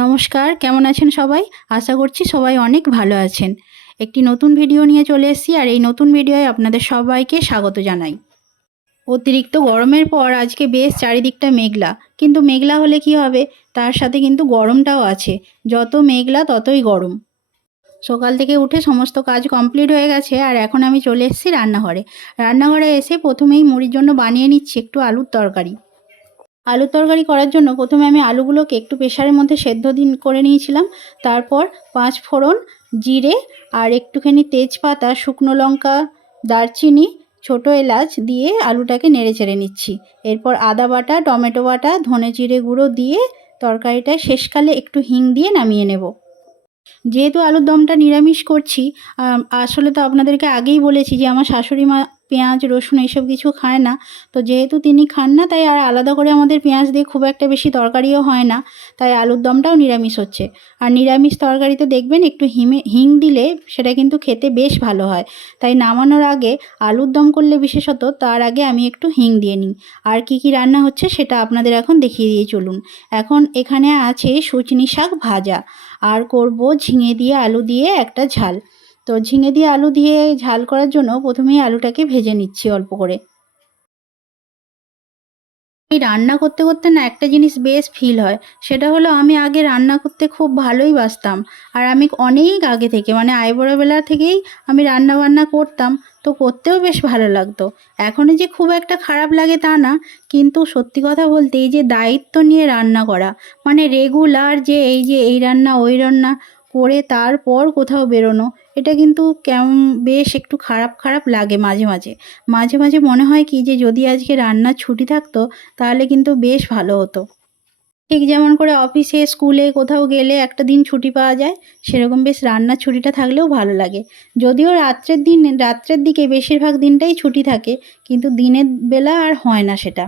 নমস্কার, কেমন আছেন সবাই? আশা করছি সবাই অনেক ভালো আছেন। একটি নতুন ভিডিও নিয়ে চলে এসেছি আর এই নতুন ভিডিওয় আপনাদের সবাইকে স্বাগত জানাই। অতিরিক্ত গরমের পর আজকে বেশ চারিদিকটা মেঘলা। কিন্তু মেঘলা হলে কি হবে? তার সাথে কিন্তু গরমটাও আছে। যত মেঘলা ততই গরম। সকাল থেকে উঠে সমস্ত কাজ কমপ্লিট হয়ে গেছে আর এখন আমি চলে এসেছি রান্নাঘরে। রান্নাঘরে এসে প্রথমেই মুড়ির জন্য বানিয়ে নিচ্ছি একটু আলুর তরকারি। আলুর তরকারি করার জন্য প্রথমে আমি আলুগুলোকে একটু প্রেসারের মধ্যে সেদ্ধ করে নিয়েছিলাম। তারপর 5 ফোড়ন, জিরে আর একটুখানি তেজপাতা, শুকনো লঙ্কা, দারচিনি, ছোট এলাচ দিয়ে আলুটাকে নেড়ে চেড়ে নিচ্ছি। এরপর আদা বাটা, টমেটো বাটা, ধনে জিরে গুঁড়ো দিয়ে তরকারিটা শেষকালে একটু হিং দিয়ে নামিয়ে নেব। যেহেতু আলুর দমটা নিরামিষ করছি, আসলে তো আপনাদেরকে আগেই বলেছি যে আমার শাশুড়ি মা পেঁয়াজ রসুন এইসব কিছু খায় না। তো যেহেতু তিনি খান না, তাই আর আলাদা করে আমাদের পেঁয়াজ দিয়ে খুব একটা বেশি তরকারিও হয় না। তাই আলুর দমটাও নিরামিষ হচ্ছে। আর নিরামিষ তরকারিতে দেখবেন একটু হিং দিলে সেটা কিন্তু খেতে বেশ ভালো হয়। তাই নামানোর আগে আলুর দম করলে বিশেষত তার আগে আমি একটু হিং দিয়ে নিই। আর কি কি রান্না হচ্ছে সেটা আপনাদের এখন দেখিয়ে দিয়ে চলুন। এখন এখানে আছে সজনে শাক ভাজা, আর করব ঝিঙে দিয়ে আলু দিয়ে একটা ঝাল। তো ঝিঙে দিয়ে আলু দিয়ে ঝাল করার জন্য প্রথমেই আলুটাকে ভেজে নিচ্ছি অল্প করে। এই রান্না করতে করতে না একটা জিনিস বেশ ফিল হয়, সেটা হলো আমি আগে রান্না করতে খুব ভালোই বাসতাম। আর আমি অনেক আগে থেকে মানে আইবুড়োবেলা থেকেই আমি রান্না বান্না করতাম। তো করতেও বেশ ভালো লাগতো। এখনই যে খুব একটা খারাপ লাগে তা না, কিন্তু সত্যি কথা বলতে এই যে দায়িত্ব নিয়ে রান্না করা, মানে রেগুলার যে এই রান্না ওই রান্না করে তারপর কোথাও বেরোনো, এটা কিন্তু কেমন বেশ একটু খারাপ খারাপ লাগে মাঝে মাঝে। মাঝে মাঝে মনে হয় কি যে যদি আজকে রান্নার ছুটি থাকতো তাহলে কিন্তু বেশ ভালো হতো। ঠিক যেমন করে অফিসে স্কুলে কোথাও গেলে একটা দিন ছুটি পাওয়া যায়, সেরকম বেশ রান্নার ছুটিটা থাকলেও ভালো লাগে। যদিও রাত্রের দিকে বেশিরভাগ দিনটাই ছুটি থাকে, কিন্তু দিনের বেলা আর হয় না সেটা।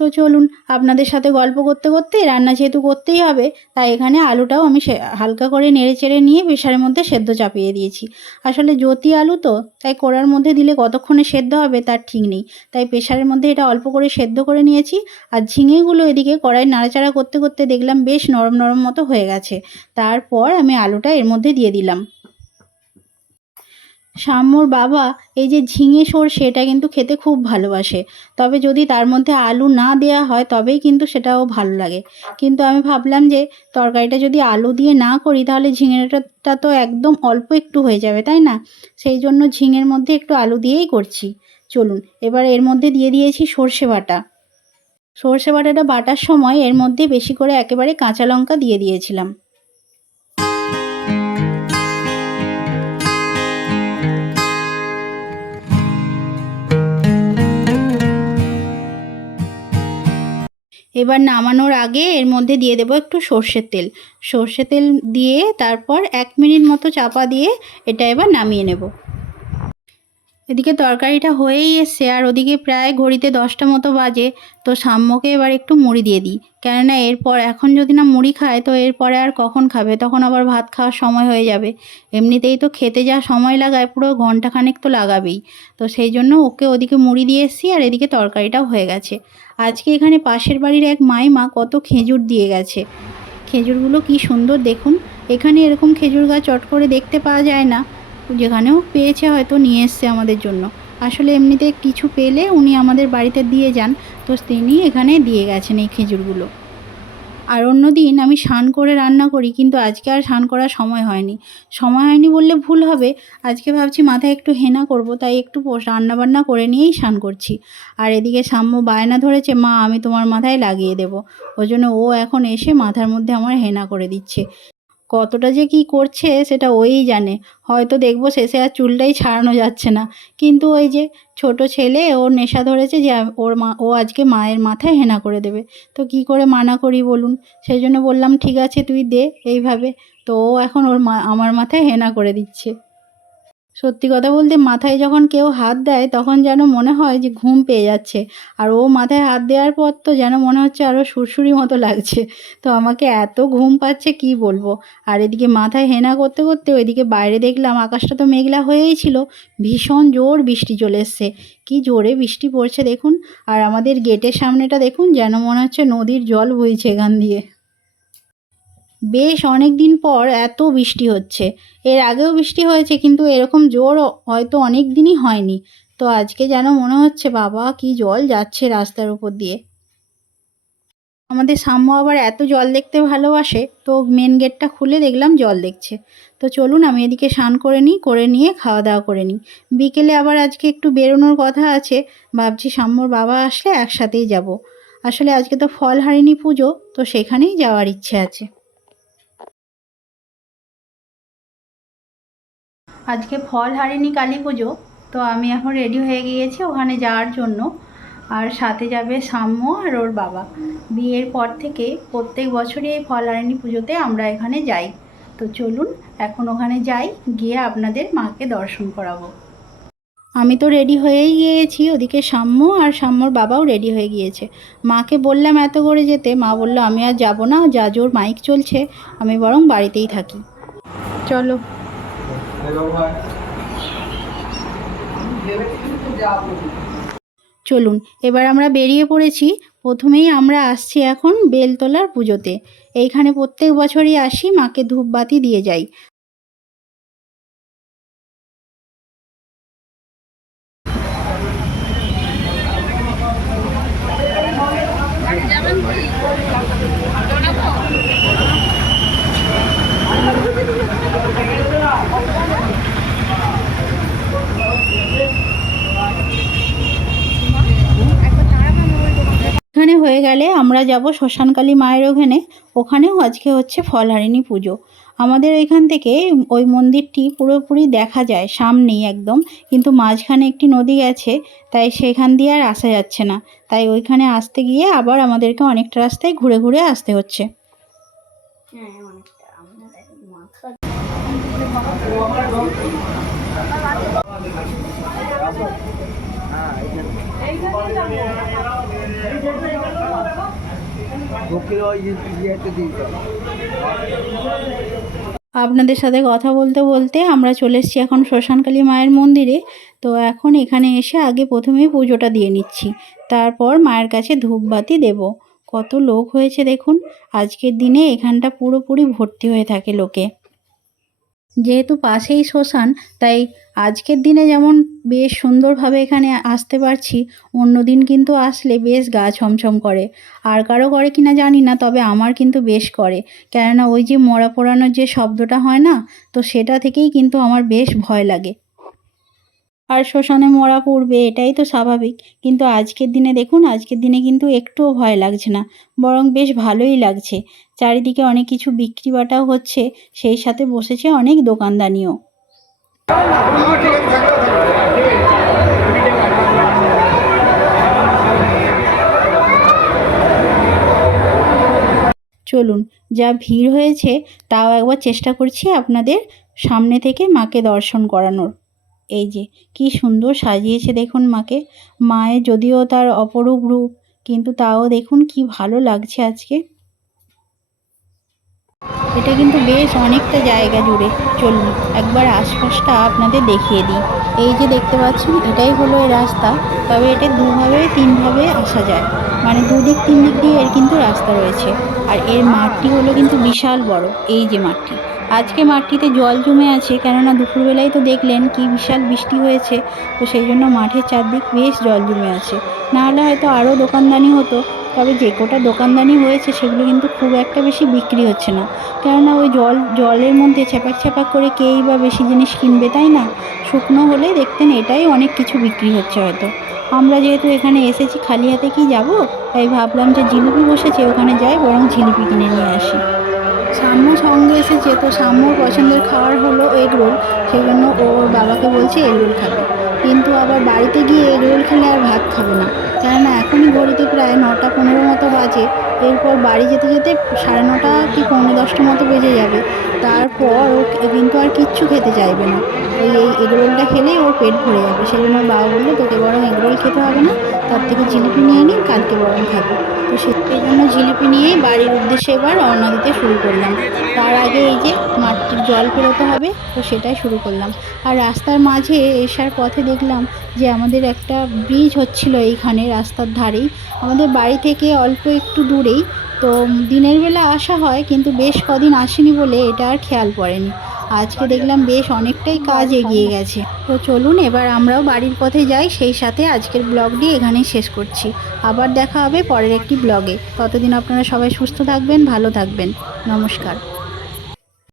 তো চলুন, আপনাদের সাথে গল্প করতে করতে রান্না যেহেতু করতেই হবে, তাই এখানে আলুটাও আমি হালকা করে নেড়ে চেড়ে নিয়ে প্রেসারের মধ্যে সেদ্ধ চাপিয়ে দিয়েছি। আসলে জ্যোতি আলু তো, তাই কড়ার মধ্যে দিলে কতক্ষণে সেদ্ধ হবে তার ঠিক নেই। তাই প্রেসারের মধ্যে এটা অল্প করে সেদ্ধ করে নিয়েছি। আর ঝিঙেগুলো এদিকে কড়াই নাড়াচাড়া করতে করতে দেখলাম বেশ নরম নরম মতো হয়ে গেছে। তারপর আমি আলুটা এর মধ্যে দিয়ে দিলাম। সাম্যর বাবা এই যে ঝিঙে সর্ষে এটা কিন্তু খেতে খুব ভালোবাসে। তবে যদি তার মধ্যে আলু না দেওয়া হয় তবেই কিন্তু সেটাও ভালো লাগে। কিন্তু আমি ভাবলাম যে তরকারিটা যদি আলু দিয়ে না করি তাহলে ঝিঙেটা তো একদম অল্প একটু হয়ে যাবে, তাই না? সেই জন্য ঝিঙের মধ্যে একটু আলু দিয়েই করছি। চলুন, এবার এর মধ্যে দিয়ে দিয়েছি সর্ষে বাটা। সর্ষে বাটাটা বাটার সময় এর মধ্যে বেশি করে একেবারে কাঁচা লঙ্কা দিয়ে দিয়েছিলাম। এবার নামানোর আগে এর মধ্যে দিয়ে দেবো একটু সর্ষের তেল। সর্ষের তেল দিয়ে তারপর 1 মিনিট মতো চাপা দিয়ে এটা এবার নামিয়ে নেব। এদিকে তরকারিটা হয়েই এসছে আর ওদিকে প্রায় ঘড়িতে 10টা মতো বাজে। তো সাম্যকে এবার একটু মুড়ি দিয়ে দিই, কেননা এরপর এখন যদি না মুড়ি খায় তো এরপরে আর কখন খাবে, তখন আবার ভাত খাওয়ার সময় হয়ে যাবে। এমনিতেই তো খেতে যা সময় লাগায় পুরো ঘন্টাখানেক তো লাগাবেই। তো সেই জন্য ওকে ওদিকে মুড়ি দিয়ে এসছি আর এদিকে তরকারিটাও হয়ে গেছে। আজকে এখানে পাশের বাড়ির এক মাইমা কত খেজুর দিয়ে গেছে। খেজুরগুলো কি সুন্দর দেখুন। এখানে এরকম খেজুর গাছ চট করে দেখতে পাওয়া যায় না। যেখানেও পেয়েছে হয়তো নিয়ে এসছে আমাদের জন্য। আসলে এমনিতে কিছু পেলে উনি আমাদের বাড়িতে দিয়ে যান। তো তিনি এখানে দিয়ে গেছেন এই খেজুরগুলো। আর অন্য দিন আমি স্নান করে রান্না করি, কিন্তু আজকে আর স্নান করার সময় হয়নি। সময় হয়নি বললে ভুল হবে। আজকে ভাবছি মাথায় একটু হেনা করব, তাই একটু রান্নাবান্না করে নিয়েই স্নান করছি। আর এদিকে সাম্য বায়না ধরেছে, মা আমি তোমার মাথায় লাগিয়ে দেবো। ওই জন্য ও এখন এসে মাথার মধ্যে আমার হেনা করে দিচ্ছে। কতটা যে কি করছে সেটা ওই জানে। হয়তো দেখবো শেষে আর চুলটাই ছাড়ানো যাচ্ছে না। কিন্তু ওই যে ছোট ছেলে, ওর নেশা ধরেছে যে ও আজকে মায়ের মাথায় হেনা করে দেবে। তো কি করে মানা করি বলুন? সেই জন্য বললাম ঠিক আছে তুই দে এইভাবে। তো ও এখন আমার মাথায় হেনা করে দিচ্ছে। সত্যি কথা বলতে মাথায় যখন কেউ হাত দেয় তখন যেন মনে হয় যে ঘুম পেয়ে যাচ্ছে। আর ও মাথায় হাত দেওয়ার পর তো যেন মনে হচ্ছে আরও সুড়সুড়ি মতো লাগছে। তো আমাকে এত ঘুম পাচ্ছে কি বলবো। আর এদিকে মাথায় হেনা করতে করতে ওইদিকে বাইরে দেখলাম আকাশটা তো মেঘলা হয়েই ছিল, ভীষণ জোর বৃষ্টি চলে এসছে। কি জোরে বৃষ্টি পড়ছে দেখুন। আর আমাদের গেটের সামনেটা দেখুন, যেন মনে হচ্ছে নদীর জল বইছে এখান দিয়ে। বেশ অনেক দিন পর এত বৃষ্টি হচ্ছে। এর আগেও বৃষ্টি হয়েছে কিন্তু এরকম জোর হয়তো অনেক দিনই হয়নি। তো আজকে যেন মনে হচ্ছে বাবা কি জল যাচ্ছে রাস্তার উপর দিয়ে। আমাদের সাম্য আবার এত জল দেখতে ভালোবাসে, তো মেন গেটটা খুলে দেখলাম জল দেখছে। তো চলুন আমি এদিকে স্নান করে নিই, করে নিয়ে খাওয়া দাওয়া করে নিই। বিকেলে আবার আজকে একটু বেরোনোর কথা আছে, ভাবছি সাম্যর বাবা আসলে একসাথেই যাব। আসলে আজকে তো ফলহারিণী পুজো, তো সেখানেই যাওয়ার ইচ্ছে আছে। আজকে ফলহারিণী কালী পুজো, তো আমি এখন রেডি হয়ে গিয়েছি ওখানে যাওয়ার জন্য। আর সাথে যাবে সাম্য আর ওর বাবা। বিয়ের পর থেকে প্রত্যেক বছরই এই ফলহারিণী পুজোতে আমরা এখানে যাই। তো চলুন এখন ওখানে যাই, গিয়ে আপনাদের মাকে দর্শন করাবো। আমি তো রেডি হয়েই গিয়েছি, ওদিকে সাম্য আর সাম্যর বাবাও রেডি হয়ে গিয়েছে। মাকে বললাম এত করে যেতে, মা বলল আমি আর যাব না, যা জোর মাইক চলছে, আমি বরং বাড়িতেই থাকি। চলো। চলুন এবার আমরা বেরিয়ে পড়েছি। প্রথমেই আমরা আসছি এখন বেলতলার পুজোতে। এইখানে প্রত্যেক বছরই আসি, মাকে ধূপবাতি দিয়ে যাই। এখানে হয়ে গেলে আমরা যাব শ্মশানকালী মায়ের ওখানেও আজকে হচ্ছে ফলহারিণী পুজো। আমাদের এখান থেকে ওই মন্দিরটি পুরোপুরি দেখা যায় সামনেই একদম, কিন্তু মাঝখানে একটি নদী গেছে, তাই সেখান দিয়ে আর আসা যাচ্ছে না। তাই ওইখানে আসতে গিয়ে আবার আমাদেরকে অনেকটা রাস্তায় ঘুরে ঘুরে আসতে হচ্ছে। আপনাদের সাথে কথা বলতে বলতে আমরা চলে এসেছি এখন শ্মশানকালী মায়ের মন্দিরে। তো এখন এখানে এসে আগে প্রথমেই পুজোটা দিয়ে নিচ্ছি, তারপর মায়ের কাছে ধূপবাতি দেব। কত লোক হয়েছে দেখুন, আজকের দিনে এখানটা পুরোপুরি ভর্তি হয়ে থাকে লোকে। যেহেতু পাশেই শ্মশান, তাই আজকের দিনে যেমন বেশ সুন্দরভাবে এখানে আসতে পারছি, অন্য দিন কিন্তু আসলে বেশ গা ছমছম করে। আর কারো করে কিনা জানি না, তবে আমার কিন্তু বেশ করে। কেননা ওই যে মরা পোড়ানোর যে শব্দটা হয় না, তো সেটা থেকেই কিন্তু আমার বেশ ভয় লাগে। আর শ্মশানে মরা পড়বে এটাই তো স্বাভাবিক, কিন্তু আজকের দিনে দেখুন, আজকের দিনে কিন্তু একটুও ভয় লাগছে না, বরং বেশ ভালোই লাগছে। চারিদিকে অনেক কিছু বিক্রি বাটাও হচ্ছে, সেই সাথে বসেছে অনেক দোকানদানিও। চলুন, যা ভিড় হয়েছে তাও একবার চেষ্টা করছি আপনাদের সামনে থেকে মাকে দর্শন করানোর। এই যে কি সুন্দর সাজিয়েছে দেখুন মাকে। মায়ের যদিও তার অপরূপ রূপ, কিন্তু তাও দেখুন কি ভালো লাগছে আজকে। এটা কিন্তু বেশ অনেকটা জায়গা জুড়ে। চলুন একবার আশপাশটা আপনাদের দেখিয়ে দিই। এই যে দেখতে পাচ্ছেন, এটাই হলো এই রাস্তা। তবে এটা দুভাবে তিনভাবে আসা যায়, মানে দুদিক তিন দিক দিয়ে এর কিন্তু রাস্তা রয়েছে। আর এর মাঠটি হলো কিন্তু বিশাল বড়। এই যে মাঠটি, আজকে মাঠটিতে জল জমে আছে, কেননা দুপুরবেলায় তো দেখলেন কি বিশাল বৃষ্টি হয়েছে। তো সেই জন্য মাঠের চারদিক বেশ জল জমে আছে, নাহলে হয়তো আরও দোকানদানি হতো। তবে যে কটা দোকানদানি হয়েছে সেগুলো কিন্তু খুব একটা বেশি বিক্রি হচ্ছে না, কেননা ওই জলের মধ্যে ছ্যাপাক ছ্যাপাক করে কেই বা বেশি জিনিস কিনবে, তাই না? শুকনো হলে দেখতেন এটাই অনেক কিছু বিক্রি হচ্ছে হয়তো। আমরা যেহেতু এখানে এসেছি খালি হাতে কি যাব, তাই ভাবলাম যে জিলিপি বসেছে ওখানে যাই, বরং জিলিপি কিনে নিয়ে আসি। সাম্য সঙ্গে এসেছে, তো সাম্যর পছন্দের খাবার হলো এগ রোল। সেই জন্য ওর বাবাকে বলছে এগ রোল খাবে, কিন্তু আবার বাড়িতে গিয়ে এগ রোল খেলে আর ভাত খাবে না, কেননা এখনই ঘড়িতে প্রায় 9টা 15 মতো বাজে। এরপর বাড়ি যেতে যেতে 9:30 কি 9:45 মতো বেজে যাবে। তারপর ও কিন্তু আর কিচ্ছু খেতে চাইবে না। এই এগ রোলটা খেলেই ওর পেট ভরে যাবে। সেই জন্য ওর বাবা বললো তোকে বরং এগ রোল খেতে হবে না, তার থেকে জিলিপি নিয়ে নিই, কালকে বরং খাবি। তো সেই জন্য জিলিপি নিয়েই বাড়ির উদ্দেশ্যে এবার রওনা দিতে শুরু করলাম। তার আগে এই যে মাঠটির জল পেরোতে হবে, তো সেটাই শুরু করলাম। আর রাস্তার মাঝে এসার পথে দেখলাম যে আমাদের একটা ব্রিজ হচ্ছিল এইখানে রাস্তার ধারেই, আমাদের বাড়ি থেকে অল্প একটু দূরেই। তো তো দিনের বেলা আসা হয়, কিন্তু বেশ কদিন আসেনি বলে এটা আর খেয়াল পড়েনি। আজকে দেখলাম বেশ অনেকটাই কাজ এগিয়ে গেছে। তো চলুন এবার আমরাও বাড়ির পথে যাই। সেই সাথে আজকের ব্লগটি এখানেই শেষ করছি। আবার দেখা হবে পরের একটি ব্লগে। ততদিন আপনারা সবাই সুস্থ থাকবেন, ভালো থাকবেন। নমস্কার।